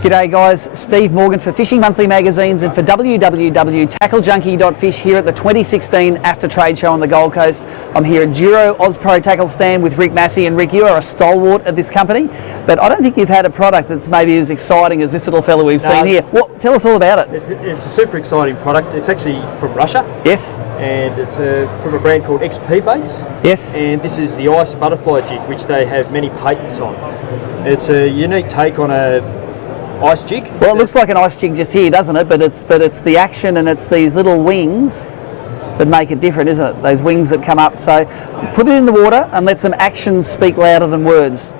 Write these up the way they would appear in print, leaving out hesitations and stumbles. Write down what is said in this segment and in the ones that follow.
G'day guys, Steve Morgan for Fishing Monthly Magazines and for www.tacklejunkie.fish here at the 2016 AFTA Trade Show on the Gold Coast. I'm here at Giro Ozpro Tackle Stand with Rick Massey, and Rick, you are a stalwart at this company, but I don't think you've had a product that's maybe as exciting as this little fella we've seen here. Tell us all about it. It's a super exciting product. It's actually from Russia. Yes. And it's from a brand called XP Baits. Yes. And this is the ice butterfly jig, which they have many patents on. It's a unique take on a ice jig. Well, it looks like an ice jig just here, doesn't it? But it's the action, and it's these little wings that make it different, isn't it? Those wings that come up. So put it in the water and let some actions speak louder than words.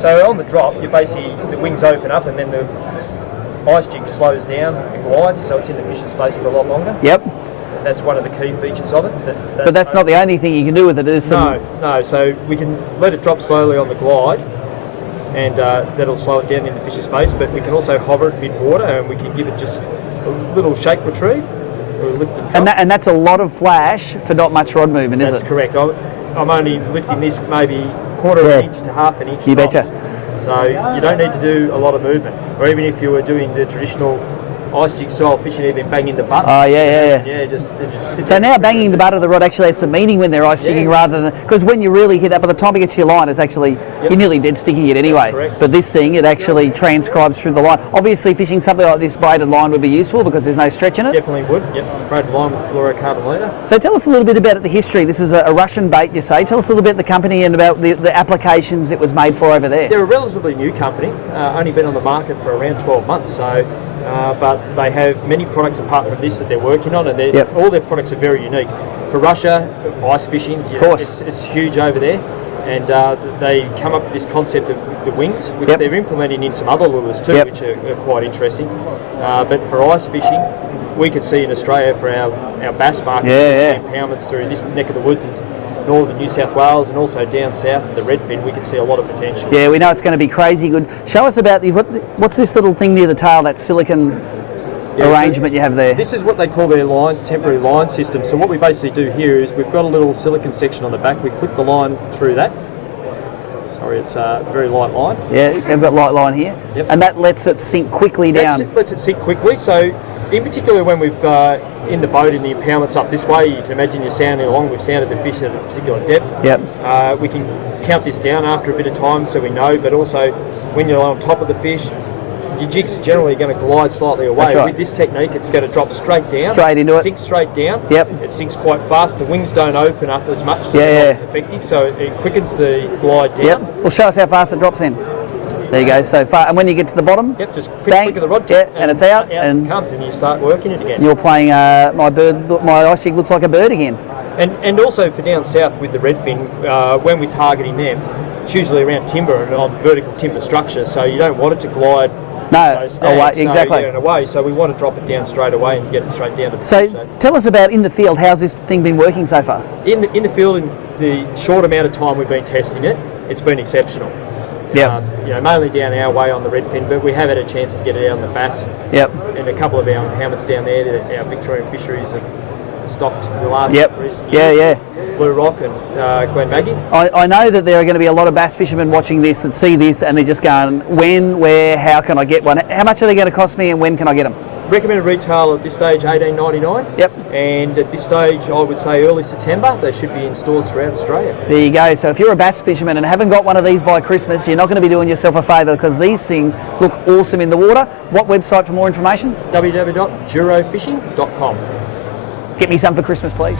So on the drop, you basically, the wings open up and then the ice jig slows down and glides, so it's in the fish's face for a lot longer. Yep. That's one of the key features of it. But that's not the only thing you can do with it, is some... No. So we can let it drop slowly on the glide, and that'll slow it down in the fish's face, but we can also hover it mid-water and we can give it just a little shake retrieve or a lift and drop. And that's a lot of flash for not much rod movement, is it? That's correct. I'm only lifting this maybe quarter of an inch to half an inch. You betcha. So you don't need to do a lot of movement. Or even if you were doing the traditional ice jig style fishing, even banging the butt. Oh, yeah. Yeah, just sit so there. now banging the butt of the rod actually has some meaning when they're ice jigging, rather than, because when you really hit that, by the time it gets to your line, it's actually, you're nearly dead sticking it anyway. Correct. But this thing, it actually transcribes through the line. Obviously fishing something like this braided line would be useful because there's no stretch in it. Definitely would, yep. Braided line with fluorocarbon leader. So tell us a little bit about the history. This is a Russian bait, you say. Tell us a little bit about the company and about the applications it was made for over there. They're a relatively new company, only been on the market for around 12 months, so but they have many products apart from this that they're working on, and all their products are very unique. For Russia, ice fishing, of course, it's huge over there, and they come up with this concept of the wings, which they're implementing in some other lures too, which are quite interesting. But for ice fishing, we could see in Australia for our bass market, impoundments through this neck of the woods, it's northern New South Wales, and also down south for the redfin, we can see a lot of potential. Yeah, we know it's going to be crazy good. Show us about what's this little thing near the tail, that silicon arrangement you have there? This is what they call their temporary line system. So what we basically do here is we've got a little silicon section on the back. We clip the line through that. Sorry, it's a very light line. Yeah, we've got light line here. Yep. And that lets it sink quickly down. Lets it sink quickly. So in particular when we've in the boat and the impoundment's up this way, you can imagine you're sounding along. We've sounded the fish at a particular depth. Yep. We can count this down after a bit of time so we know, but also when you're on top of the fish, your jig's generally going to glide slightly away. That's right. With this technique, it's going to drop straight down. Straight into it. Sink straight down. Yep. It sinks quite fast. The wings don't open up as much, so it's not as effective, so it quickens the glide down. Yep. Well, show us how fast it drops in. There you go, so far. And when you get to the bottom, just click of the rod tip, and it's out. And it comes, and you start working it again. You're playing my ice jig looks like a bird again. And also for down south with the redfin, when we're targeting them, it's usually around timber and on vertical timber structure, so you don't want it to glide away, exactly. Away, so we want to drop it down straight away and get it straight down to the fish. Tell us about in the field, how's this thing been working so far? In the field, in the short amount of time we've been testing it, it's been exceptional. Mainly down our way on the redfin, but we have had a chance to get it out on the bass. Yep. And a couple of our helmets down there that our Victorian fisheries have stocked in the last recent years. Blue Rock and Glen Maggie. I know that there are going to be a lot of bass fishermen watching this that see this and they're just going, when, where, how can I get one? How much are they going to cost me and when can I get them? Recommended retail at this stage $18.99. Yep. And at this stage, I would say early September, they should be in stores throughout Australia. There you go. So if you're a bass fisherman and haven't got one of these by Christmas, you're not going to be doing yourself a favour, because these things look awesome in the water. What website for more information? www.girofishing.com. Get me some for Christmas, please.